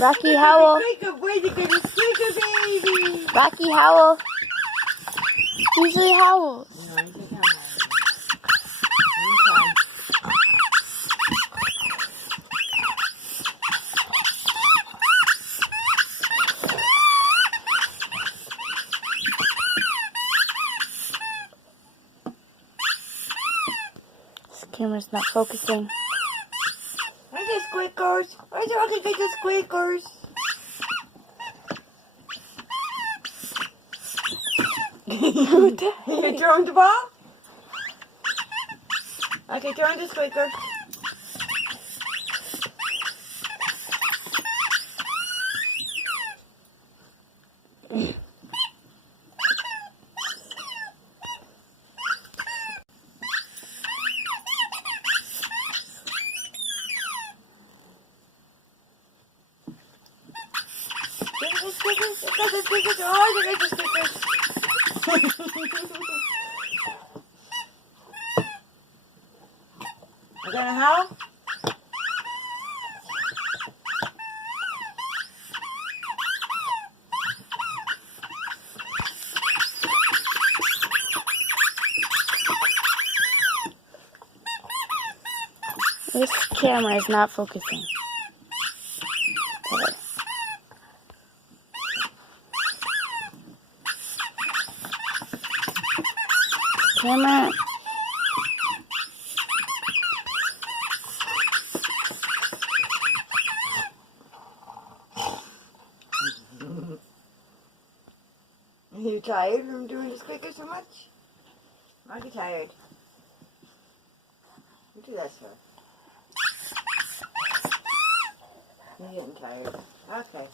Rocky Howell. Squeaker, boy, the good squeaker baby. Rocky Howell. Usually howls. No, I think I'm okay. This camera's not focusing. Where's the squeakers? Where's the Rocky get the squeakers? You throwing the ball? Okay, throwing the squeaker. The squeakers. Oh, they got the squeakers. You gonna howl? This camera is not focusing. Camera. Are you tired from doing the squeaker so much? Are you tired? You do that, sir. You're getting tired. Okay.